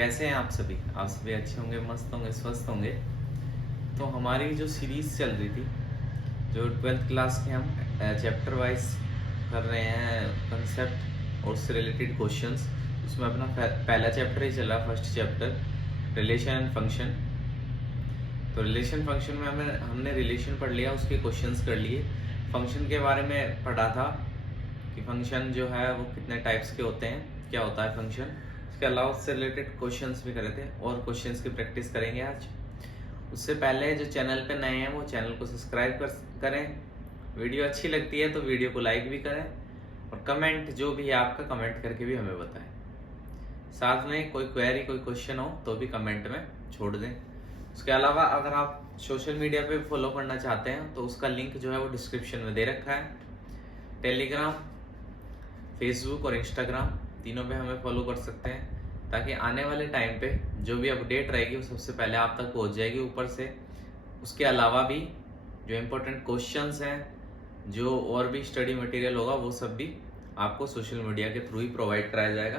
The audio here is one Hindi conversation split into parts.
कैसे हैं आप सभी? आप सभी अच्छे होंगे, मस्त होंगे, स्वस्थ होंगे। तो हमारी जो सीरीज़ चल रही थी, जो 12th क्लास के हम चैप्टर वाइज़ कर रहे हैं कंसेप्ट और उससे रिलेटेड क्वेश्चंस। उसमें अपना पहला चैप्टर ही चला, first chapter relation and function. तो रिलेशन फंक्शन में हमने रिलेशन पढ़ लिया, उसके क्वेश्चंस कर लिए। फंक्शन के बारे में पढ़ा था कि फंक्शन जो है वो कितने टाइप्स के होते हैं, क्या होता है फंक्शन। उसके अलावा उससे रिलेटेड क्वेश्चंस भी करे थे और क्वेश्चंस की प्रैक्टिस करेंगे आज। उससे पहले जो चैनल पे नए हैं वो चैनल को सब्सक्राइब करें। वीडियो अच्छी लगती है तो वीडियो को लाइक भी करें और कमेंट जो भी है आपका कमेंट करके भी हमें बताएं। साथ में कोई क्वेरी कोई क्वेश्चन हो तो भी कमेंट में छोड़ दें। उसके अलावा अगर आप सोशल मीडिया पे फॉलो करना चाहते हैं तो उसका लिंक जो है वो डिस्क्रिप्शन में दे रखा है। टेलीग्राम, फेसबुक और इंस्टाग्राम तीनों पे हमें फॉलो कर सकते हैं ताकि आने वाले टाइम पे जो भी अपडेट रहेगी वो सबसे पहले आप तक पहुंच जाएगी ऊपर से। उसके अलावा भी जो इम्पोर्टेंट क्वेश्चंस हैं, जो और भी स्टडी मटेरियल होगा वो सब भी आपको सोशल मीडिया के थ्रू ही प्रोवाइड कराया जाएगा,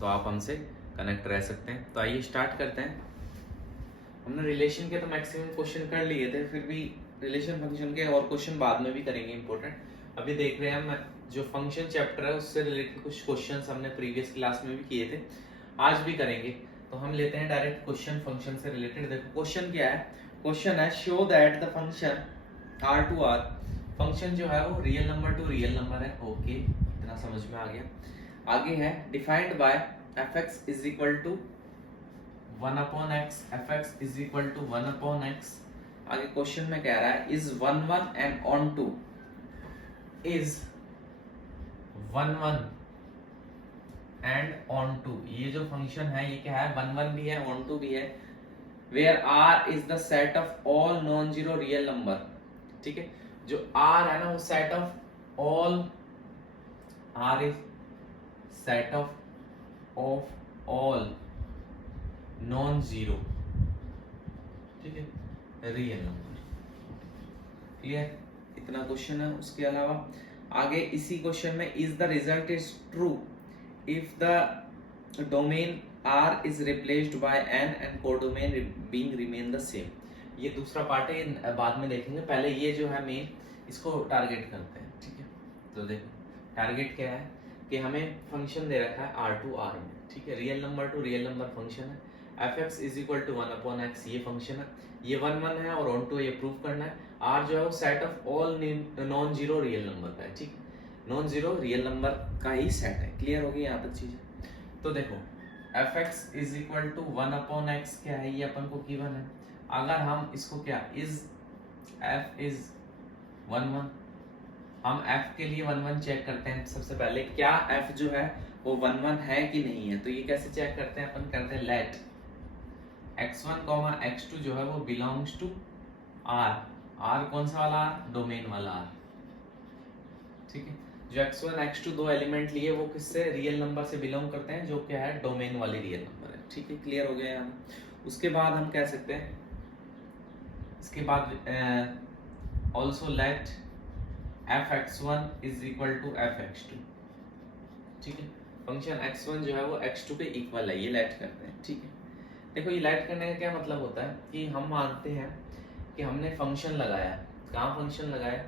तो आप हमसे कनेक्ट रह सकते हैं। तो आइए स्टार्ट करते हैं। हमने रिलेशन के तो मैक्सिमम क्वेश्चन कर लिए थे, फिर भी रिलेशन फंक्शन के और क्वेश्चन बाद में भी करेंगे इंपॉर्टेंट। अभी देख रहे हैं हम जो फंक्शन चैप्टर है उससे रिलेटेड कुछ क्वेश्चंस हमने प्रीवियस क्लास में भी किए थे, आज भी करेंगे। तो हम लेते हैं डायरेक्ट क्वेश्चन फंक्शन से रिलेटेड। देखो क्वेश्चन क्या है। क्वेश्चन है show that the function R to R, function जो है वो real number to real number है। ओके, इतना समझ में आ गया। आगे है defined by F x is equal to 1 upon x, fx is equal to 1 upon x। आगे क्वेश्चन में कह रहा है is 1 1 and on 2, is 1 1 and on 2। ये जो फंक्शन है ये क्या है, 1 1 भी है, on 2 भी है। where r is the set of all non zero real number. ठीक है, जो r है ना वो set of all, r is set of all non zero, ठीक है, रियल नंबर। क्लियर, इतना क्वेश्चन है। उसके अलावा आगे इसी क्वेश्चन में is the result is true if the domain R is replaced by N and codomain being remain the same. ये दूसरा पार्ट है, ये बाद में देखेंगे। पहले ये जो है मेन, इसको टारगेट करते हैं। ठीक है, तो देखो टारगेट क्या है कि हमें फंक्शन दे रखा है आर टू आर में। ठीक है, real number to real number function है। F x is equal to 1 upon X ये फंक्शन है, ये 1 1 है और ऑन टू ये प्रूव करना है। आर जो है वो set of all non zero real number का है। ठीक है, नॉन जीरो रियल नंबर का ही सेट है। क्लियर होगी यहाँ तक चीजें। तो देखो F x is equal to 1 upon X क्या है, ये अपन को गिवन है। अगर हम इसको क्या इज एफ इज 1 1, हम f के लिए 1 1 चेक करते हैं। सबसे पहले क्या f जो है वो 1 1 है कि नहीं है। तो ये कैसे चेक करते हैं, अपन करते हैं लेट x1, x2 जो है वो बिलोंग्स टू r। r कौन सा वाला r, डोमेन वाला r। ठीक है, जो x1 x2 दो एलिमेंट लिए वो किससे, रियल नंबर से बिलोंग करते हैं, जो क्या है डोमेन वाली रियल नंबर है। ठीक है, क्लियर हो गया यहाँ। उसके बाद हम कह सकते हैं, इसके बाद also let f(x1) is equal to f(x2)। ठीक है, फंक्शन x1 जो है वो x2 के इक्वल है, ये लेट करते हैं। ठीक है, देखो ये लेट करने का क्या मतलब होता है कि हम मानते हैं कि हमने फंक्शन लगाया। कहाँ फंक्शन लगाया,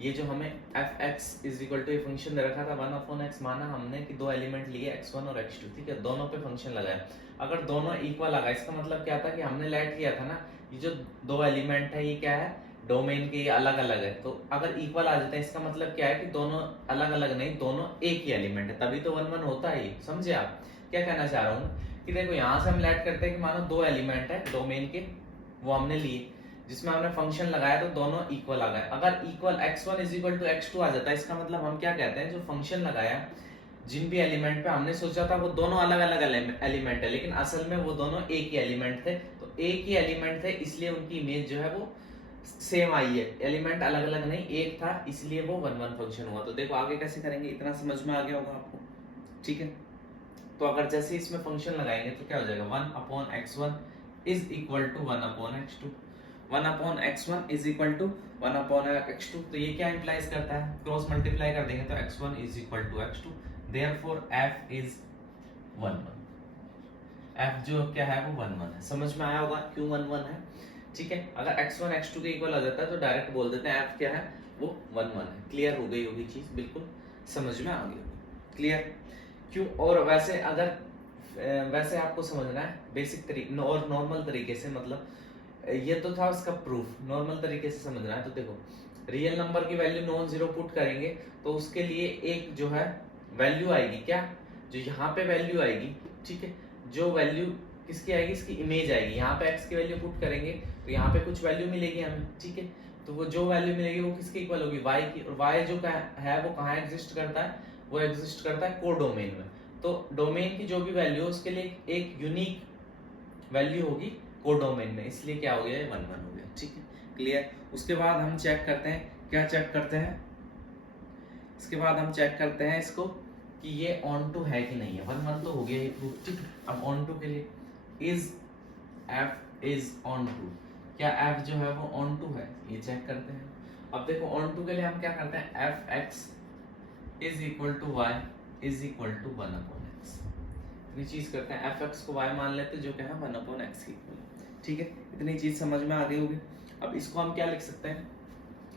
ये जो हमें F x is equal to ये फंक्शन दे रखा था 1 अपॉन एक्स, माना हमने कि दो एलिमेंट लिए x1 और x2। ठीक है, दोनों पे फंक्शन लगाया। अगर दोनों इक्वल आ गए, इसका मतलब क्या था कि हमने लेट किया था ना, ये जो दो एलिमेंट है ये क्या है डोमेन के, ये अलग अलग है। तो अगर इक्वल आ जाता है इसका मतलब क्या है कि दोनों अलग अलग नहीं, दोनों एक ही एलिमेंट है, तभी तो 1 1 होता है। समझे आप क्या कहना चाह रहा हूँ कि देखो यहाँ से हम लेट करते हैं कि मानो दो एलिमेंट है डोमेन के, वो हमने लिए, जिसमें हमने फंक्शन लगाया तो दोनों इक्वल आ गए। अगर equal x1 is equal to x2 आ जाता है, इसका मतलब हम क्या कहते हैं, जो फंक्शन लगाया जिन भी एलिमेंट पे हमने सोचा था वो दोनों अलग अलग एलिमेंट है, लेकिन असल में वो दोनों एक ही एलिमेंट थे। तो एक ही एलिमेंट थे इसलिए उनकी इमेज जो है वो सेम आई है, एलिमेंट अलग अलग नहीं, एक था, इसलिए वो 1 1 फंक्शन हुआ। तो देखो आगे कैसे करेंगे, इतना समझ में आ गया होगा आपको। ठीक है, तो अगर जैसे इसमें फंक्शन लगाएंगे तो क्या हो जाएगा, 1 upon x1 is equal to 1 upon x2। 1 upon x1 is equal to 1 upon x2। तो ये क्या इंप्लाइज करता है, क्रॉस मल्टीप्लाई कर देंगे तो x1 is equal to x2, therefore f is 1 1। F जो क्या है वो 1 1 है। समझ में आया होगा क्यों 1 1 है, ठीक है। अगर x1 x2 के इक्वल आ जाता है तो डायरेक्ट बोल देते हैं एफ क्या है वो 1 1 है। क्लियर हो गई होगी चीज, बिल्कुल समझ में आ गई होगी, क्लियर। क्यों, और वैसे अगर वैसे आपको समझना है बेसिक तरीके और नॉर्मल तरीके से, मतलब ये तो था उसका प्रूफ, नॉर्मल तरीके से समझना है। तो देखो रियल नंबर की वैल्यू नॉन जीरो पुट करेंगे तो उसके लिए एक जो है वैल्यू आएगी, क्या, जो यहाँ पे वैल्यू आएगी, ठीक है, जो वैल्यू किसकी आएगी, इसकी इमेज आएगी। यहाँ पे x की वैल्यू पुट करेंगे तो यहाँ पे कुछ वैल्यू मिलेगी हमें, ठीक है। तो वो जो वैल्यू मिलेगी वो किसके इक्वल होगी, y की, और y जो है वो कहाँ एग्जिस्ट करता है, वो एग्जिस्ट करता है कोडोमेन में। तो डोमेन की जो भी वैल्यू है उसके लिए एक यूनिक वैल्यू होगी कोडोमेन में, इसलिए क्या हो गया, ये 1 1 हो गया, ठीक है, क्लियर। उसके बाद हम चेक करते हैं, क्या चेक करते हैं, इसके बाद हम चेक करते हैं इसको कि ये ऑन टू है कि नहीं है। 1 1 तो हो गया ये प्रूफ, ठीक है। अब ऑन टू के लिए is f is onto, क्या f जो है वो ऑन टू है, ये चेक करते हैं। अब देखो ऑन टू के लिए हम क्या करते हैं, F x is equal to Y is equal to 1 upon X, इतनी चीज करते हैं। एफ एक्स को y मान लेते हैं जो क्या है 1 अपॉन एक्स इक्वल, ठीक है। इतनी चीज समझ में आ गई होगी। अब इसको हम क्या लिख सकते हैं,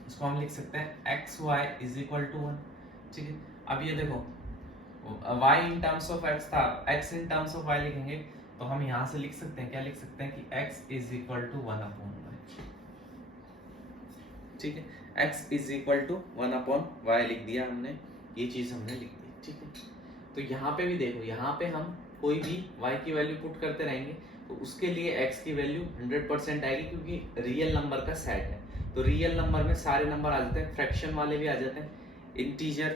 इसको हम लिख सकते हैं x y is equal to 1, ठीक है। अब ये देखो y in terms of x था, x in terms of y लिखेंगे तो हम यहाँ से लिख सकते हैं, क्या लिख सकते हैं कि x is equal to 1 upon y, ठीक है। x is equal to 1 upon y लिख दिया हमने, ये चीज हमने लिख दी, ठीक है। तो यहाँ पे भी देखो, यहाँ पे हम कोई भी y की वैल्यू पुट करते रहेंगे तो उसके लिए x की वैल्यू 100% आएगी, क्योंकि रियल नंबर का सेट है। तो रियल नंबर में सारे नंबर आ जाते हैं, फ्रैक्शन वाले भी आ जाते हैं, इंटीजर,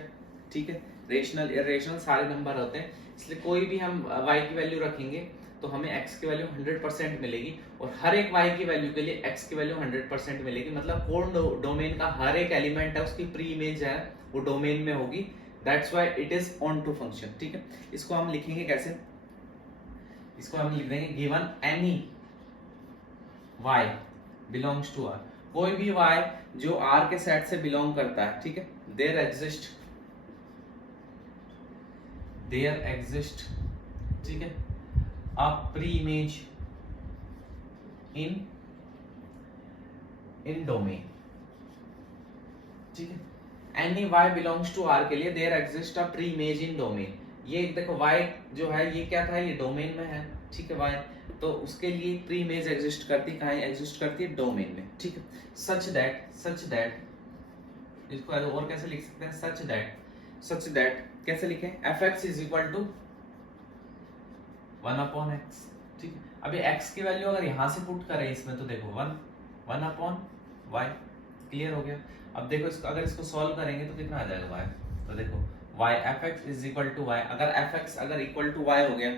ठीक है, रेशनल इरेशनल सारे नंबर होते हैं। इसलिए कोई भी हम y की वैल्यू रखेंगे तो हमें x की वैल्यू 100% मिलेगी, और हर एक y की वैल्यू के लिए x की वैल्यू 100% मिलेगी। मतलब कोड डोमेन का हर एक एलिमेंट है उसकी प्री इमेज है वो डोमेन में होगी, that's why it is onto function, ठीक है। इसको हम लिखेंगे कैसे, इसको हम लिख देंगे given any y belongs to r, कोई भी y जो r के सेट से बिलोंग करता है, ठीक है, देयर एग्जिस्ट, ठीक है, a pre image in domain, ठीक है। Any y belongs to r के लिए there exist a pre image in domain. ये देखो y जो है ये क्या था, ये डोमेन में है, ठीक है, y तो उसके लिए प्री इमेज एग्जिस्ट करती, कहाँ एग्जिस्ट करती है, डोमेन में, ठीक है। सच दैट इसको और कैसे लिख सकते हैं, सच दैट कैसे लिखें, fx is equal to 1 upon x, ठीक है। अभी x की वैल्यू अगर यहाँ से पुट करें इसमें तो देखो 1 अपॉन y, क्लियर हो गया। अब देखो इसको अगर इसको सॉल्व करेंगे तो कितना आ जाएगा y, तो देखो y fx is equal to y, अगर fx अगर इक्वल टू y हो गया,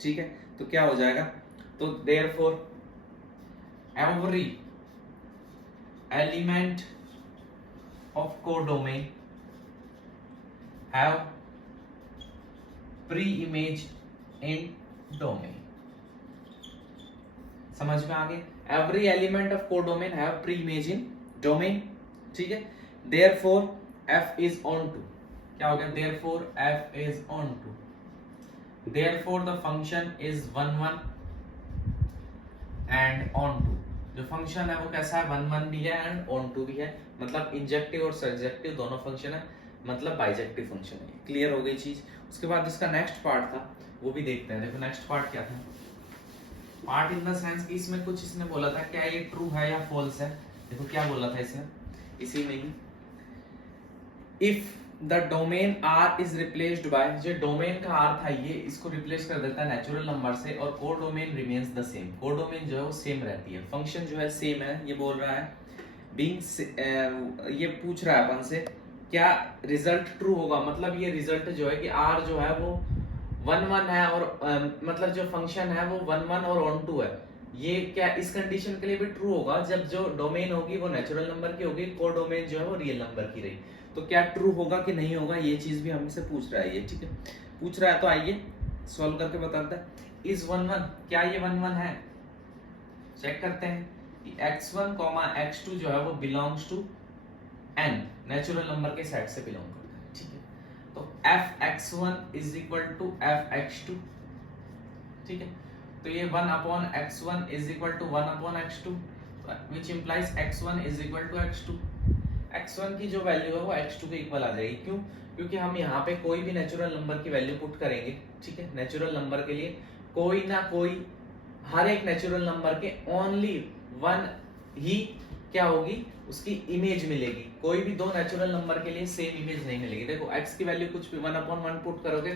ठीक है, तो क्या हो जाएगा, तो therefore every element of codomain have pre image in domain, समझ में आ गया। Every element of codomain have pre image in domain, ठीक है। Therefore f is onto, क्या हो गया, therefore f is onto, therefore the function is 1 1 and onto, जो फंक्शन है वो कैसा है, 1 1 भी है एंड ऑन टू भी है, मतलब इंजेक्टिव और सब्जेक्टिव दोनों फंक्शन है, मतलब बाइजेक्टिव फंक्शन है। क्लियर हो गई चीज। उसके बाद इसका नेक्स्ट पार्ट था वो भी देखते हैं। देखो नेक्स्ट पार्ट क्या था, पार्ट इन द सेंस कि इसमें कुछ इसने बोला था क्या ये ट्रू है या फॉल्स है। देखो क्या बोला था इसने, इसी में ही, if the domain r is replaced by, जो डोमेन का r था ये इसको रिप्लेस कर देता है नेचुरल नंबर से, और codomain remains the same, codomain जो है वो सेम रहती है, फंक्शन जो है सेम है, ये बोल रहा है बीइंग, ये पूछ रहा है अपन से क्या रिजल्ट ट्रू होगा, मतलब ये रिजल्ट जो है कि r जो है वो 1 1 है और मतलब जो फंक्शन है वो 1 1 और ऑन टू है, ये क्या इस कंडीशन के लिए भी ट्रू होगा जब जो डोमेन होगी वो नेचुरल नंबर की होगी, कोडोमेन जो है वो रियल नंबर की रही, तो क्या ट्रू होगा कि नहीं होगा, ये चीज भी हमसे पूछ रहा है ये, ठीक है, पूछ रहा है। तो आइए सॉल्व करके बताते हैं। इज 1 1, क्या ये 1 1 है, चेक करते हैं कि x1, x2 जो है वो belongs to n, natural number के सेट से बिलोंग करता है, ठीक है। तो fx1 is equal to fx2, ठीक है। तो ये 1/x1 is equal to 1/x2, which implies x1 is equal to x2। x1 की जो वैल्यू है वो x2 के इक्वल आ जाएगी। क्यों? क्योंकि हम यहाँ पे कोई भी नेचुरल नंबर की वैल्यू पुट करेंगे, ठीक है, नेचुरल नंबर के लिए कोई ना कोई, हर एक नेचुरल नंबर के ओनली वन ही क्या होगी, उसकी इमेज मिलेगी। कोई भी दो नेचुरल नंबर के लिए सेम इमेज नहीं मिलेगी। देखो x की वैल्यू कुछ भी 1/1 पुट करोगे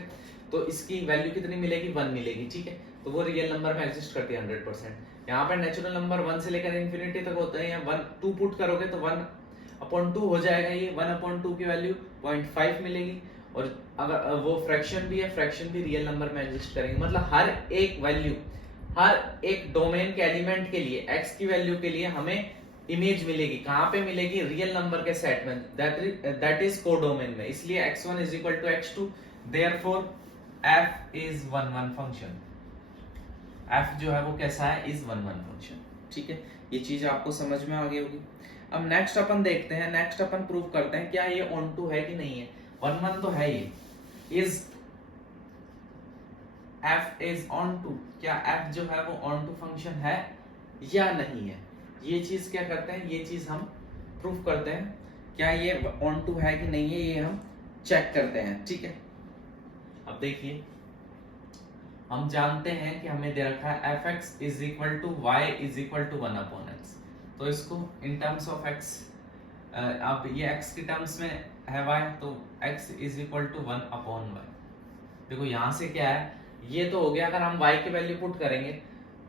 तो इसकी वैल्यू कितनी मिलेगी, 1 मिलेगी, ठीक है, तो वो रियल नंबर में एग्जिस्ट करती है 100%। यहाँ पे नेचुरल नंबर 1 से लेकर इंफिनिटी तक होते हैं, या 2 पुट करोगे तो 1/2 हो जाएगा, ये 1/2 की वैल्यू 0.5 मिलेगी। और अगर वो फ्रैक्शन भी है, फ्रैक्शन भी रियल नंबर में एग्जिस्ट करेंगे। मतलब हर एक वैल्यू, हर एक डोमेन के एलिमेंट के लिए x की वैल्यू के लिए हमें इमेज मिलेगी। कहां पे मिलेगी? रियल नंबर के सेट में, दैट इज कोडोमेन में। इसलिए x1 is equal to x2, therefore f is 1 1 function. f जो है वो कैसा है, इज 1 1 फंक्शन, ठीक है। ये चीज आपको समझ में आ गई होगी। अब नेक्स्ट अपन देखते हैं, नेक्स्ट अपन प्रूव करते हैं क्या ये ऑन टू है कि नहीं है। 1 1 तो है ये, is f is onto, क्या f जो है वो ऑन टू फंक्शन है या नहीं है। ये चीज क्या करते हैं, ये चीज हम प्रूफ करते हैं, क्या ये ऑन टू है कि नहीं है, ये हम चेक करते हैं, ठीक है। अब देखिए, हम जानते हैं कि हमें दे रखा है fx is equal to Y is equal to 1/x। तो इसको इन टर्म्स ऑफ x, अब ये x की टर्म्स में है y, तो x is equal to 1/y। देखो यहाँ से क्या है, ये तो हो गया। अगर हम y की वैल्यू पुट करेंगे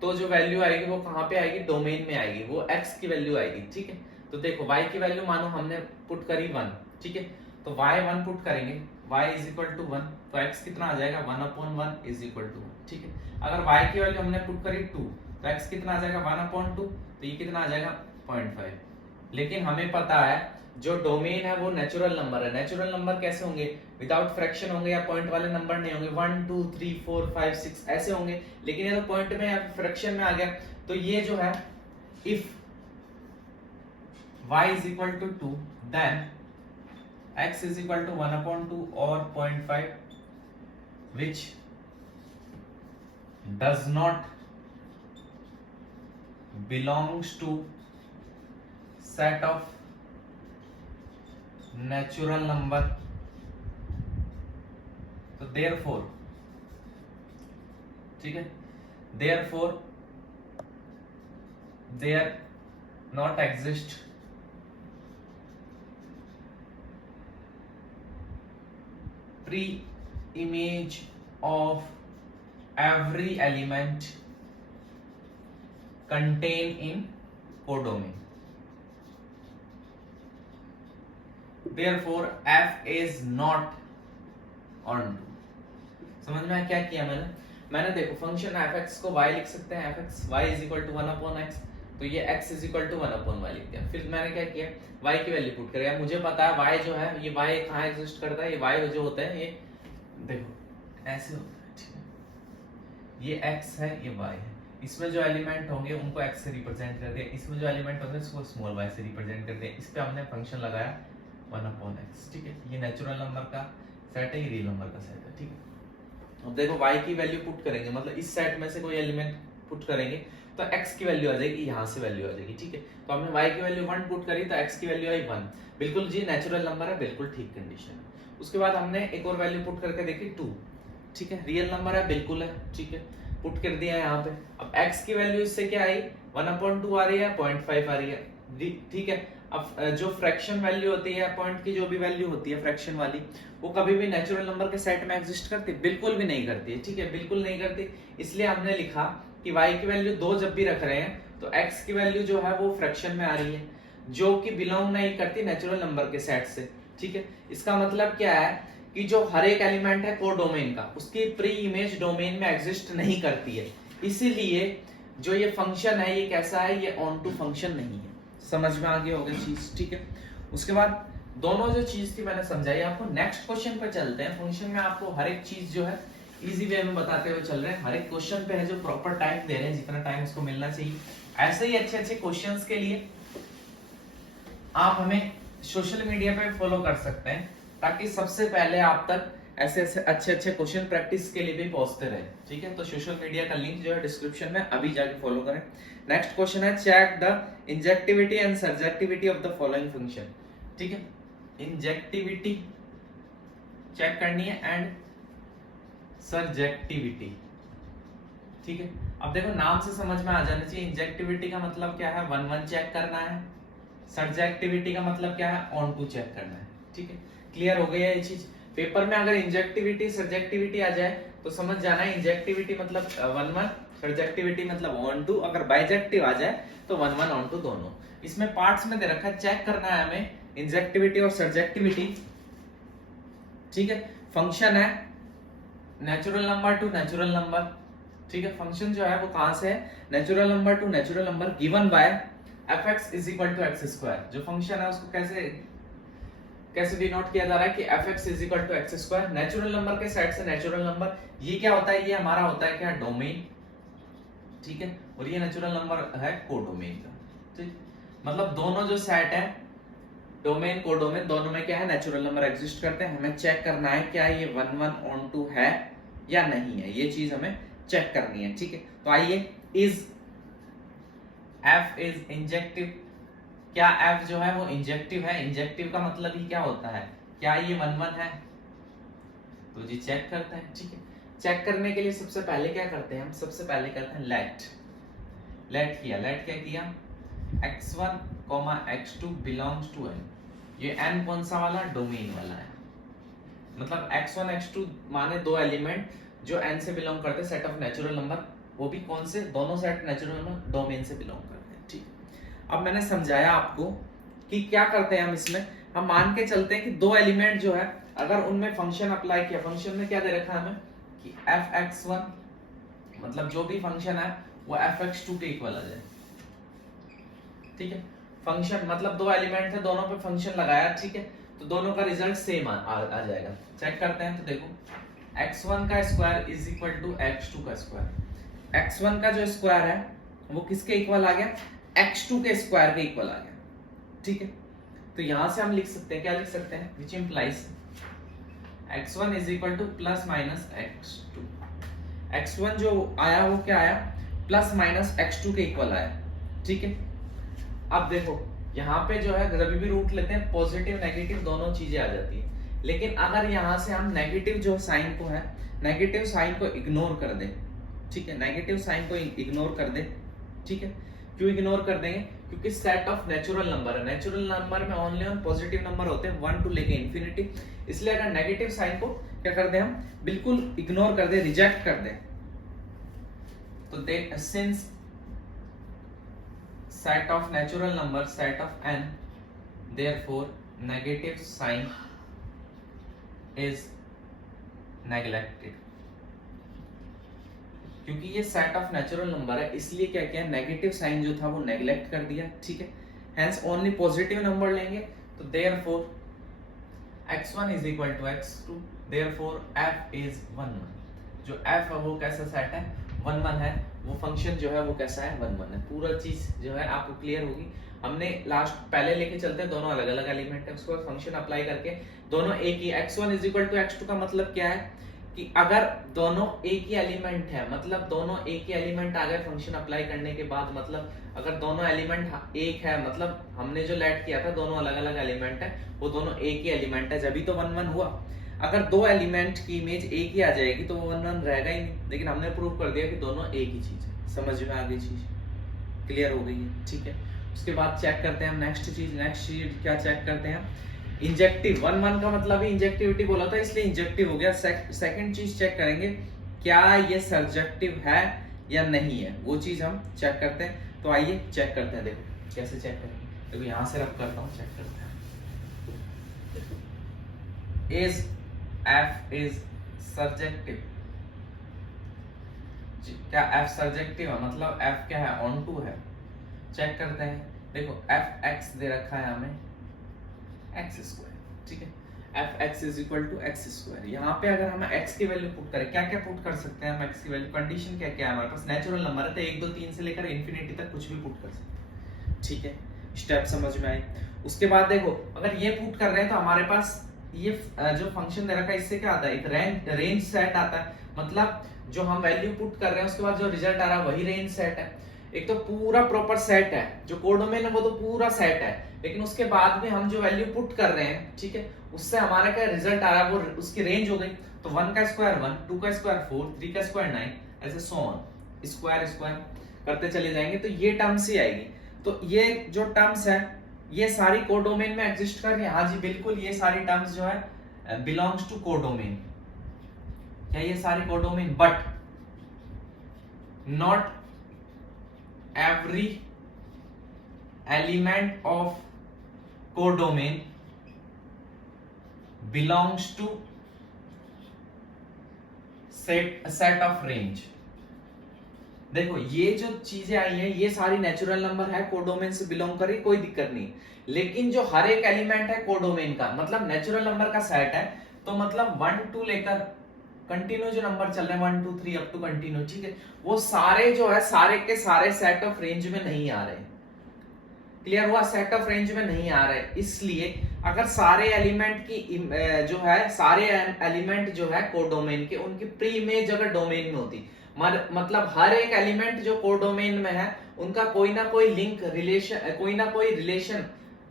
तो जो वैल्यू आएगी वो कहाँ पे आएगी, डोमेन में आएगी, वो x की वैल्यू आएगी, ठीक है। तो देखो y की वैल्यू मानो हमने पुट करी 1, ठीक है, तो y 1 पुट करेंगे, y इज इक्वल टू 1, तो x कितना आ जाएगा, 1/1 इज इक्वल टू 1, ठीक है। अगर y की वैल्यू हमने पुट करी 2, तो x कितना आ जाएगा, 1/2, तो ये कितना आ जाएगा, 0.5। लेकिन हमें पता है जो डोमेन है वो नेचुरल नंबर है। नेचुरल नंबर कैसे होंगे, विदाउट फ्रैक्शन होंगे या पॉइंट वाले नंबर नहीं होंगे, 1 2 3 4 5 6 ऐसे होंगे। लेकिन ये तो पॉइंट में या फ्रैक्शन में आ गया, तो ये जो है if y is equal to 2 then x is equal to 1/2 or 0.5 which does not belongs to set of natural number, तो therefore, ठीक है, therefore there not exist pre-image of every element contained in codomain. Therefore f is not on to। समझ में क्या किया मैंने देखो फंक्शन fx को y लिख सकते हैं, fx y is equal to 1/x, तो ये x is equal to 1/y लिख दिया। फिर मैंने क्या किया, y की वैल्यू पुट करेगा। मुझे पता है y जो है, ये y कहाँ एग्जिस्ट करता है, ये y जो होता है, ये देखो ऐसे होता है, ठीक है, ये x है, ये y है। इसमें जो एलिमेंट होंगे उनको x से रिप्रेजेंट कर दिया, इसमें जो एलिमेंट होंगे उसको स्मॉल y से रिप्रेजेंट कर दिया। इस पे हमने फंक्शन लगाया 1/x, ठीक है। ये नेचुरल नंबर का सेट है, ये रियल नंबर का सेट है, ठीक है। अब देखो y की वैल्यू पुट करेंगे, मतलब इस सेट में से कोई एलिमेंट पुट करेंगे तो x की वैल्यू आ जाएगी, यहाँ से वैल्यू आ जाएगी, ठीक है। तो हमने y की वैल्यू 1 पुट करी तो x की वैल्यू आई 1। बिल्कुल जी नेचुरल नंबर है, बिल्कुल ठीक कंडीशन है। उसके बाद हमने एक और वैल्यू पुट करके देखी 2, ठीक है, रियल नंबर है, बिल्कुल है, ठीक है, पुट कर दिया यहाँ पे। अब x की वैल्यू इससे क्या आई, 1/2 आ रही है, 0.5 आ रही है, ठीक है। अब जो फ्रैक्शन वैल्यू होती है, पॉइंट की जो भी वैल्यू होती है फ्रैक्शन वाली, वो कभी भी नेचुरल नंबर के सेट में एग्जिस्ट करती है, बिल्कुल भी नहीं करती है, ठीक है, बिल्कुल नहीं करती। इसलिए हमने लिखा कि y की वैल्यू 2 जब भी रख रहे हैं तो x की वैल्यू जो है वो फ्रैक्शन में आ रही है, जो कि बिलोंग नहीं करती नेचुरल नंबर के सेट से, ठीक है। इसका मतलब क्या है कि जो हर एक एलिमेंट है कोडोमेन का, उसकी प्री इमेज डोमेन में एग्जिस्ट नहीं करती है। इसीलिए जो ये फंक्शन है ये कैसा है, ये ऑन टू फंक्शन नहीं है। समझ में आ गया होगा चीज, ठीक है। उसके बाद दोनों जो चीज थी मैंने समझाई आपको। नेक्स्ट क्वेश्चन पे चलते हैं। फंक्शन में आपको हर एक चीज जो है इजी वे में बताते हुए चल रहे हैं। हर एक क्वेश्चन पे है जो प्रॉपर टाइम दे रहे हैं, जितना टाइम उसको मिलना चाहिए। ऐसे ही अच्छे अच्छे क्वेश्चंस के लिए आप हमें सोशल मीडिया पे फॉलो कर सकते हैं, ताकि सबसे पहले आप तक ऐसे ऐसे अच्छे अच्छे क्वेश्चन प्रैक्टिस के लिए भी पहुंचते रहे, ठीक है। तो सोशल मीडिया का लिंक जो है डिस्क्रिप्शन में, अभी जाके फॉलो करें। नेक्स्ट क्वेश्चन है check the injectivity and surjectivity of the following function, ठीक है। इंजेक्टिविटी चेक करनी है एंड सर्जेक्टिविटी, ठीक है। अब देखो नाम से समझ में आ जाना चाहिए, इंजेक्टिविटी का मतलब क्या है, 1 1 चेक करना है। सर्जेक्टिविटी का मतलब क्या है, ऑन टू चेक करना है, ठीक है। क्लियर हो गई है ये चीज। पेपर में अगर इंजेक्टिविटी सर्जेक्टिविटी आ जाए तो समझ जाना है इंजेक्टिविटी मतलब 1 1, सर्जेक्टिविटी मतलब ऑन टू। अगर बाइजेक्टिव आ जाए तो 1 1 ऑन टू दोनों। इसमें पार्ट्स में दे रखा है, चेक करना है हमें इंजेक्टिविटी और सर्जेक्टिविटी, ठीक है। फंक्शन है natural number to natural number, ठीक है। फंक्शन जो है वो कहां से है, natural number to natural number given by fx is equal to x square. जो फंक्शन है उसको कैसे डिनोट किया जा रहा है कि fx is equal to x square. Natural number के सेट से नेचुरल नंबर, ये क्या होता है, ये हमारा होता है क्या, डोमेन, ठीक है। और ये नेचुरल नंबर है कोडोमेन का, ठीक। मतलब दोनों जो सेट है, डोमेन कोडोमेन, दोनों में क्या है, नेचुरल नंबर एग्जिस्ट करते हैं। हमें चेक करना है क्या ये 1 1 ऑन टू है या नहीं है, ये चीज हमें चेक करनी है, ठीक है। तो आइए, इज f इज इंजेक्टिव, क्या f जो है वो इंजेक्टिव है। इंजेक्टिव का मतलब ही क्या होता है, क्या ये 1 1 है, तो जी चेक करते हैं, ठीक है। चेक करने के लिए सबसे पहले क्या करते हैं हम, सबसे पहले करते हैं लेट क्या किया, x1, x2 belongs to n। ये n कौन सा वाला, डोमेन वाला है। मतलब x1 x2 माने दो एलिमेंट जो n से बिलोंग करते हैं, सेट ऑफ नेचुरल नंबर, वो भी कौन से, दोनों सेट नेचुरल नंबर डोमेन से बिलोंग करते हैं, ठीक। अब मैंने समझाया आपको कि क्या करते हैं हम इसमें, हम मान के चलते हैं कि दो एलिमेंट जो है अगर उनमें फंक्शन अप्लाई किया, फंक्शन में क्या दे रखा है हमें कि fx1 मतलब जो भी फंक्शन है वो fx2 के इक्वल आ जाए, ठीक है। फंक्शन मतलब दो एलिमेंट थे, दोनों पे फंक्शन लगाया, ठीक है, तो दोनों का रिजल्ट सेम आ जाएगा। चेक करते हैं, तो देखो x1 का square is equal to x2 का स्क्वायर। x1 का जो स्क्वायर है वो किसके इक्वल आ गया, x2 के स्क्वायर के इक्वल आ गया, ठीक है। तो यहां से हम लिख सकते हैं, क्या लिख सकते हैं, which implies x1 is equal to plus minus x2। x1 जो आया वो क्या आया, प्लस माइनस x2 के इक्वल आया, ठीक है। अब देखो यहाँ पे जो है जब भी रूट लेते हैं पॉजिटिव नेगेटिव दोनों चीजें आ जाती है, लेकिन अगर यहाँ से हम नेगेटिव जो साइन को है, नेगेटिव साइन को इग्नोर कर दें, ठीक है, नेगेटिव साइन को इग्नोर कर दें, ठीक है। क्यों इग्नोर कर देंगे, क्योंकि सेट ऑफ नेचुरल नंबर है, नेचुरल नंबर में ओनली ऑन पॉजिटिव नंबर होते हैं 1 टू लेके इंफिनिटी, इसलिए अगर नेगेटिव साइन को क्या कर दें हम, बिल्कुल इग्नोर कर दें, रिजेक्ट कर दें, तो दे since set of natural number set of n, therefore negative sign is neglected। क्योंकि ये सेट ऑफ नेचुरल नंबर है इसलिए क्या किया, नेगेटिव साइन जो था वो नेग्लेक्ट कर दिया, ठीक है। हेंस ओनली पॉजिटिव नंबर लेंगे, तो therefore x1 is equal to x2, therefore f is 1 1। जो f है वो कैसा सेट है, 1 1 है, वो फंक्शन जो है वो कैसा है, 1 1 है। पूरा चीज जो है आपको क्लियर होगी। हमने लास्ट पहले लेके चलते हैं, दोनों अलग अलग एलिमेंट है, उसके बाद फंक्शन अप्लाई करके दोनों एक ही, x1 is equal to x2 का मतलब क्या है कि अगर दोनों एक ही एलिमेंट है, मतलब दोनों एक ही एलिमेंट आ गए फंक्शन अप्लाई करने के बाद, मतलब अगर दोनों एलिमेंट एक है, मतलब हमने जो लेट किया था दोनों अलग अलग एलिमेंट है, वो दोनों एक ही एलिमेंट है, जब तो 1 1 हुआ। अगर दो एलिमेंट की इमेज एक ही आ जाएगी तो वो 1 1 रहेगा ही नहीं, लेकिन हमने प्रूव कर दिया कि दोनों एक ही चीज है। समझ में आ गई चीज, क्लियर हो गई है, ठीक है। उसके बाद चेक करते हैं हम नेक्स्ट चीज क्या चेक करते हैं, इंजेक्टिव 1 1 का मतलब ही इंजेक्टिविटी बोला था इसलिए इंजेक्टिव हो गया। सेकंड चीज चेक करेंगे क्या ये सर्जेक्टिव है या नहीं है, वो चीज हम चेक करते हैं। तो आइए चेक करते हैं, देखो कैसे चेक करेंगे, देखो यहां से रब करता हूं, चेक करते हैं। इज f is surjective, क्या f सर्जेक्टिव है, मतलब f क्या है, ऑन टू है। चेक करते हैं, देखो fx दे रखा है हमें x स्क्वायर, ठीक है, fx is equal to x square. यहाँ पे अगर हम x की वैल्यू पुट करें, क्या क्या पुट कर सकते हैं हम x की वैल्यू, कंडीशन क्या क्या है हमारे पास, नेचुरल नंबर है तो 1 2 3 से लेकर इंफिनिटी तक कुछ भी पुट कर सकते हैं, ठीक है। स्टेप समझ में आए। उसके बाद देखो अगर ये पुट कर रहे हैं तो हमारे पास ये जो फंक्शन दे रखा है इससे क्या आता है, एक रेंज सेट आता है, मतलब जो हम वैल्यू पुट कर रहे हैं उसके बाद जो रिजल्ट आ रहा है वही रेंज सेट है। एक तो पूरा प्रॉपर सेट है, जो कोडोमेन है वो तो पूरा सेट है, लेकिन उसके बाद में हम जो वैल्यू पुट कर रहे हैं, ठीक है, उससे हमारा क्या रिजल्ट आ रहा है वो उसकी रेंज हो गई। तो 1 का स्क्वायर 1, 2 का स्क्वायर 4, 3 का स्क्वायर 9, ऐसे सो ऑन, स्क्वायर स्क्वायर करते चले जाएंगे तो ये टर्म्स ही आएगी। तो ये जो टर्म्स है ये सारी कोडोमेन में एग्जिस्ट कर रही है। हाँ जी बिल्कुल, ये सारी टर्म्स जो है बिलोंग्स टू कोडोमेन। क्या ये सारी codomain? But not every element of codomain belongs to set of range. देखो ये जो चीजें आई हैं ये सारी नेचुरल नंबर है, कोडोमेन से बिलोंग कर रही, कोई दिक्कत नहीं। लेकिन जो हर एक एलिमेंट है कोडोमेन का, मतलब नेचुरल नंबर का सेट है, तो मतलब 1 2 लेकर कंटिन्यू जो नंबर चल रहे हैं 1 2 3 अप टू कंटिन्यू, ठीक है, वो सारे जो है सारे के सारे सेट ऑफ रेंज में नहीं आ रहे। क्लियर हुआ? सेट ऑफ रेंज में नहीं आ रहे, इसलिए अगर सारे एलिमेंट की जो है सारे एलिमेंट जो है कोडोमेन के, उनकी प्री इमेज अगर डोमेन में होती, मतलब हर एक एलिमेंट जो कोडोमेन में है उनका कोई ना कोई लिंक रिलेशन, कोई ना कोई रिलेशन,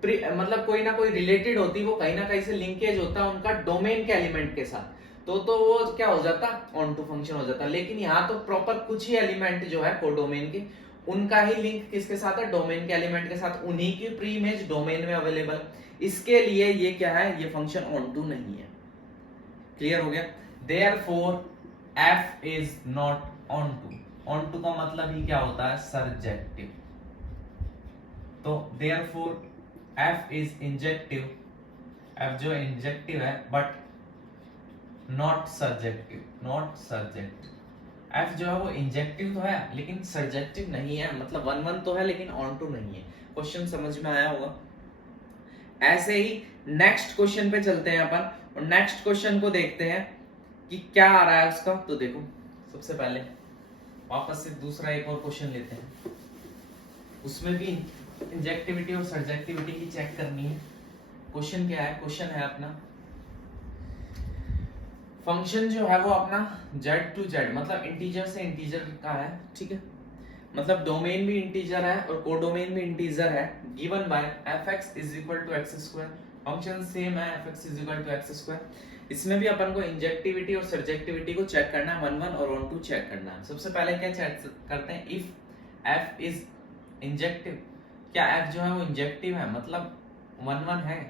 मतलब कोई ना कोई रिलेटेड होती, वो कहीं ना कहीं से लिंकेज होता है उनका डोमेन के एलिमेंट के साथ, तो वो क्या हो जाता, ऑन टू फंक्शन हो जाता। लेकिन यहाँ तो प्रॉपर कुछ ही एलिमेंट जो है कोडोमेन के, उनका ही लिंक किसके साथ है, डोमेन के एलिमेंट के साथ, उन्हीं की प्री इमेज डोमेन में अवेलेबल। इसके लिए ये क्या है, ये फंक्शन ऑन टू नहीं है। क्लियर हो गया? Therefore f is not onto. Onto का मतलब ही क्या होता है, सर्जेक्टिव। तो therefore f is injective, f जो इंजेक्टिव है but not surjective, not surjective. f जो है वो इंजेक्टिव तो है लेकिन सर्जेक्टिव नहीं है, मतलब 1 1 तो है लेकिन ऑन टू नहीं है। क्वेश्चन समझ में आया होगा। ऐसे ही नेक्स्ट क्वेश्चन पे चलते हैं अपन, और नेक्स्ट क्वेश्चन को देखते हैं कि क्या आ रहा है उसका। तो देखो सबसे पहले वापस से दूसरा एक और क्वेश्चन लेते हैं, उसमें भी इंजेक्टिविटी और सर्जेक्टिविटी ही चेक करनी है। क्वेश्चन क्या है? क्वेश्चन है अपना फंक्शन जो है वो अपना z टू z, मतलब इंटीजर से इंटीजर का है, ठीक है, मतलब डोमेन भी इंटीजर है और कोडोमेन भी इंटीजर है, given by fx is equal to x square. Function same है, fx is equal to x square. इसमें भी अपन को इंजेक्टिविटी और सर्जेक्टिविटी को चेक करना है, 1 1 और 1 2 चेक करना है। सबसे पहले क्या चेक करते हैं, इफ f इज इंजेक्टिव, क्या f जो है वो इंजेक्टिव है, मतलब 1 1 है,